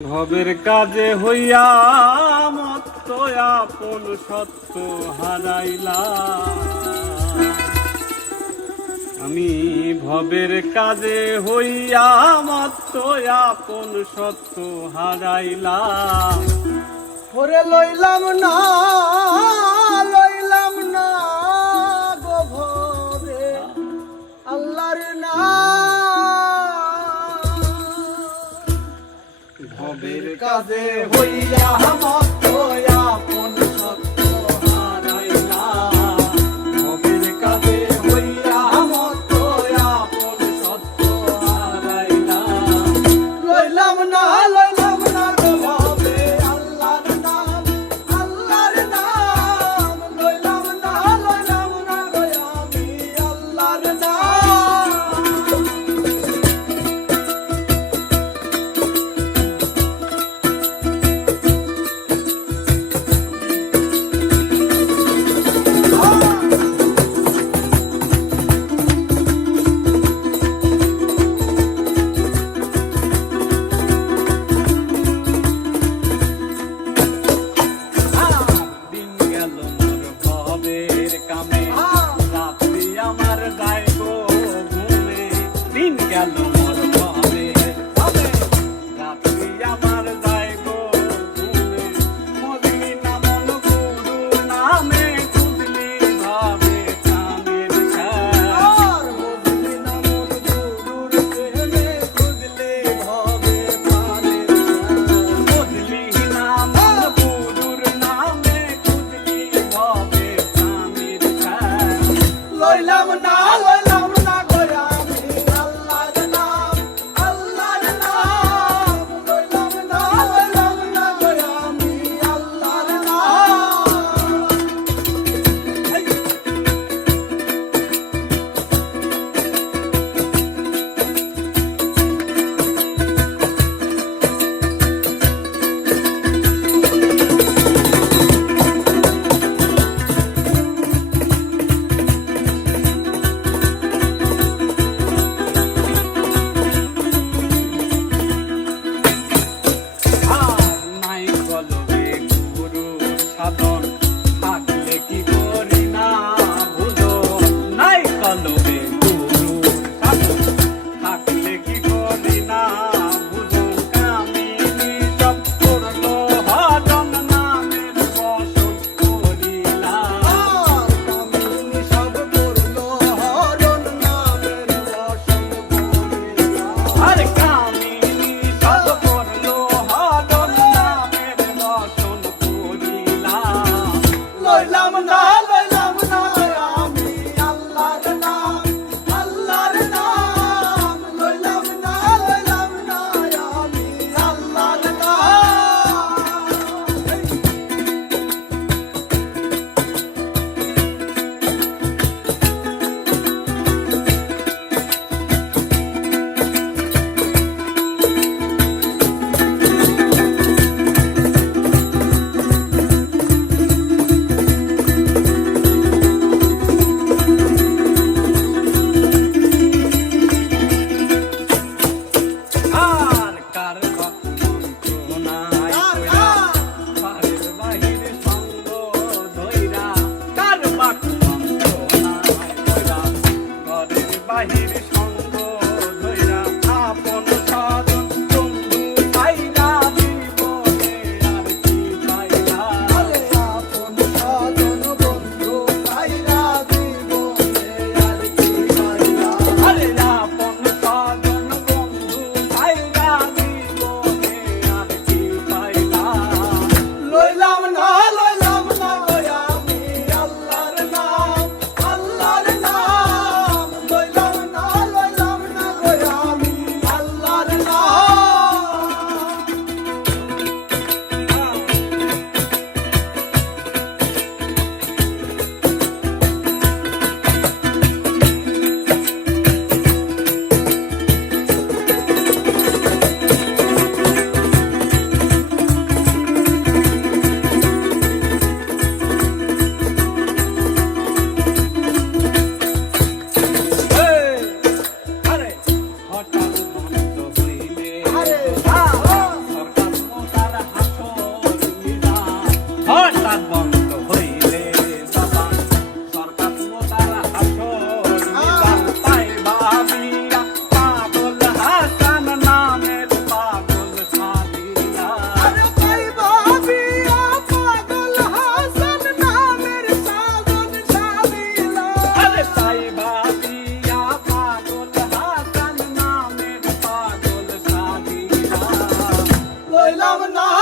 ভবের কাজে হইয়া মত্ত আপন সত্য হারাইলাম। আমি ভবের কাজে হইয়া মত্ত আপন সত্য হারাইলাম। ওরে লইলাম না গো ভবে আল্লাহর ভবের কাজে হইয়া মত্ত আপন সত্য হারাইলাম। ভবের কাজে হইয়া মত্ত আপন সত্য হারাইলাম। লইলাম না গো ভবে আল্লাহর নাম লইলাম না গো আমি আল্লাহর নাম। দিন গেল মোর ভবের কামে, রাত্রি আমার যাইব ঘুমে। দিন গেল মোর ভবের কামে, রাত্রি আমার যাইব ঘুমে। মজলি নামন গুরু নামে খুঁজলি ভাবে কামের সার। মজলি নামন গুরুর প্রেমে খুঁজলে ভবে প্রাণের সার। মজলি নামন গুরুর নামে খুঁজলি ভাবে কামের সার। লইলাম না গো আমি আল্লাহর নাম লইলাম লইলাম না